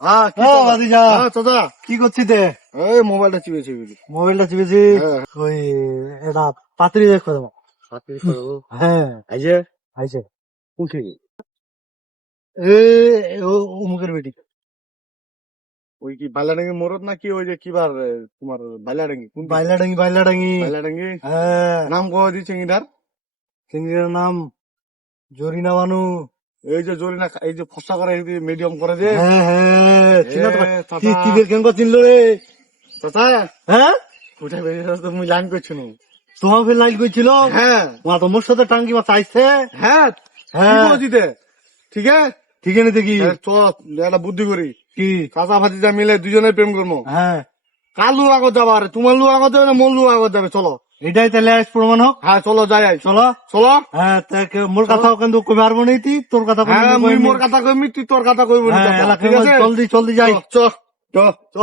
হ্যাঁ ভাতিজা চাচা কি করছি তে? এই মোবাইলটা চিপেছি মোবাইলটা চিপেছি। হ্যাঁ। ওই এটা পাত্রী দেখো দেবো। হ্যাঁ আইছে আইছে। উঠে এ অমুকের বেটি। ওই কি বাইলাডাঙ্গি মোড়ত নাকি ওই যে কিবার তোমার বাইলাডাঙ্গি কোন বাইলাডাঙ্গি বাইলাডাঙ্গি। বাইলাডাঙ্গি হ্যাঁ নাম কয় দিচ্ছে ইদার চিংড়ির নাম জরিনা বানু। এই যে জরিনা এই যে ফসা করে মিডিয়াম করে যে হ্যাঁ হ্যাঁ চিনা তো এ, কি চাচা। কি কেন চিনলো রে? চাচা হ্যাঁ কোথায় বেরিয়ে তো মুই লাইন করছি না তোমার ফের লাইল করছিল। হ্যাঁ মা তোমার সাথে টাঙ্গি মা চাইছে। হ্যাঁ হ্যাঁ দিতে ঠিক আছে ঠিক আছে দেখি চ একটা বুদ্ধি করি কি। চাচা ভাতিজা মিলে দুজনে প্রেম করবো হ্যাঁ কার লু আগত যাবা আরে তোমার লু আগত যাবে না মোর লু আগত যাবে চলো এটাই তাহলে আজ প্রমাণ হোক। হ্যাঁ চলো যাই চলো। চলো হ্যাঁ মোর কথাও কিন্তু কই পারবো না তুই তোর কথা হ্যাঁ মুই মোর কথা কইমি তুই তোর কথা কইবি না হ্যাঁ চাচা, এলাকায় ঠিক আছে জলদি জলদি যাই। চ চ চ